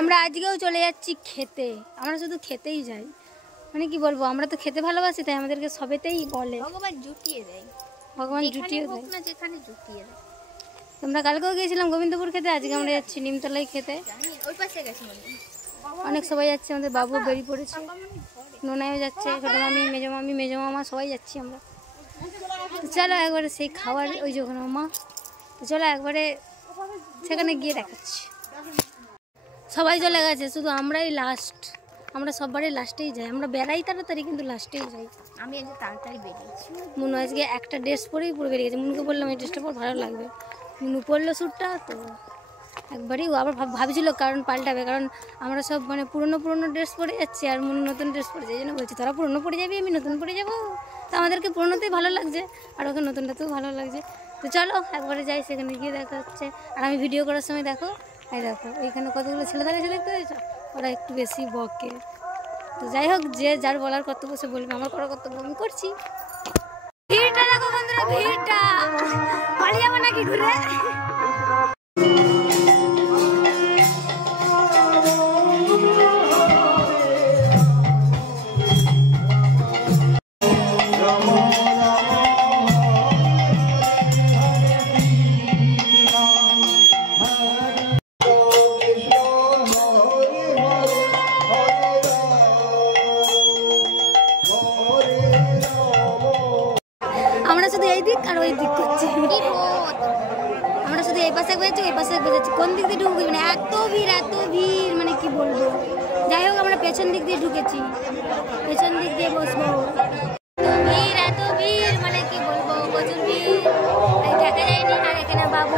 আমরা আজকেও চলে যাচ্ছি খেতে। আমরা শুধু খেতেই যাই, মানে কি বলবো, আমরা তো খেতে ভালোবাসি, তাই আমাদেরকে সবেতেই বলে ভগবান জুটিয়ে দেয়, ভগবান জুটিয়ে দেয় না যেখানে জুটিয়ে দেয়। তোমরা কালকেও গিয়েছিলাম গোবিন্দপুর খেতে, আজকে আমরা যাচ্ছি নিমতলায় খেতে। ওই পাশে গেছি অনেক সবাই যাচ্ছে, আমাদের বাবু বেরিয়ে পড়েছে, নোনাইও যাচ্ছে, ছোটো মামি, মেজো মামা সবাই যাচ্ছি আমরা। তো চলো একবারে সেই খাওয়ার ওই যে ওখানে মামা, তো চলো একবারে সেখানে গিয়ে দেখাচ্ছি। সবাই চলে গেছে, শুধু আমরাই লাস্ট। আমরা সববারই লাস্টেই যাই, আমরা বেড়াই তাড়াতাড়ি কিন্তু লাস্টেই যাই। আমি আজকে তাড়াতাড়ি বেরিয়েছি। মুনু আজকে একটা ড্রেস পরেই পুরো বেরিয়ে গেছে। মুনুকে বললাম এই ড্রেসটা পর ভালো লাগবে, মুনু পরলো স্যুটটা, তো একবারই আবার ভাবছিল কারণ পাল্টাবে, কারণ আমরা সব মানে পুরনো ড্রেস পরে যাচ্ছি আর মুনু নতুন ড্রেস পরে যায়, জন্য বলছি তোরা পুরনো পরে যাবি আমি নতুন পরে যাবো। তো আমাদেরকে পুরনোতেই ভালো লাগছে আর ওকে নতুনটাতেও ভালো লাগছে। তো চলো একবারে যাই, সেখানে গিয়ে দেখা হচ্ছে। আর আমি ভিডিও করার সময় দেখো, এই দেখো এইখানে কতগুলো ছেলে দাঁড়িয়েছে দেখতে পেয়েছো, ওরা একটু বেশি বকে। তো যাই হোক, যে যার বলার কর্তব্য সে বলবে, আমার করার কর্তব্য আমি করছি। ভিড়টা দেখো বন্ধুরা, ভিড়টা পালিয়ে যাবো নাকি ঘুরে। আমরা শুধু এই দিক আর ওই দিক করছি, আমরা শুধু এই পাশে বেজেছি ওই পাশে বেজেছি, কোন দিক দিয়ে ঢুকবি মানে এত ভিড় মানে কি বলবো। যাই হোক আমরা পেছন দিক দিয়ে ঢুকেছি, পেছন দিক দিয়ে বসবো। এত ভিড় মানে কি বলবো, প্রচুর ভিড়, দেখা যায়নি। আর এখানে বাবু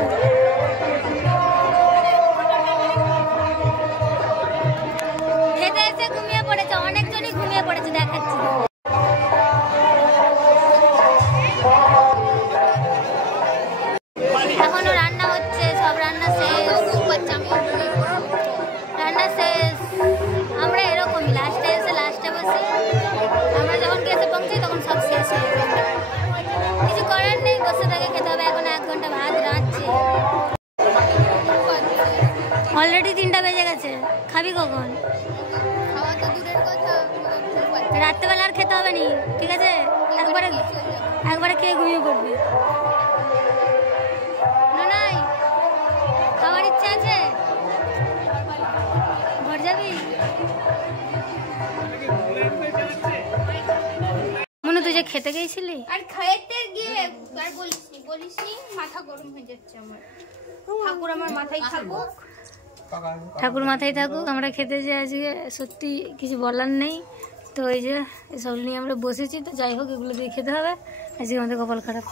খেতে এসে ঘুমিয়ে পড়েছে, অনেকজনই ঘুমিয়ে পড়েছে, দেখাচ্ছি। এখনো রান্না হচ্ছে, সব রান্না শেষ, রান্না শেষ। আমরা এরকমই লাস্টে এসে লাস্টে বসে, আমরা যখন গেছে পৌঁছাই তখন সব শেষ হয়ে যায়। কিছু করার নেই, বসে থেকে খেতে হবে। এখন 1 ঘন্টা ভাত রাঁধছে, অলরেডি 3টা বেজে গেছে। খাবি কখন? খাওয়া তো দূরের কথা, রাত্রেবেলা আর খেতে হবে নি, ঠিক আছে? একবারে খেয়ে ঘুমিয়ে পড়বি। নাই খাওয়ার ইচ্ছা আছে, ঘর যাবি? মনে তুই যে খেতে গেছিলি, আর খেতে গিয়ে আর বলিসনি মাথা গরম হয়ে যাচ্ছে আমার। ঠাকুর আমার মাথায় থাকুক, ঠাকুর মাথায় থাকুক। আমরা খেতে যে আজকে সত্যি কিছু বলার নেই। তো এই যে এসব নিয়ে আমরা বসেছি, তো যাই হোক এগুলো দিয়ে খেতে হবে, আজকে আমাদের কপাল খারাপ।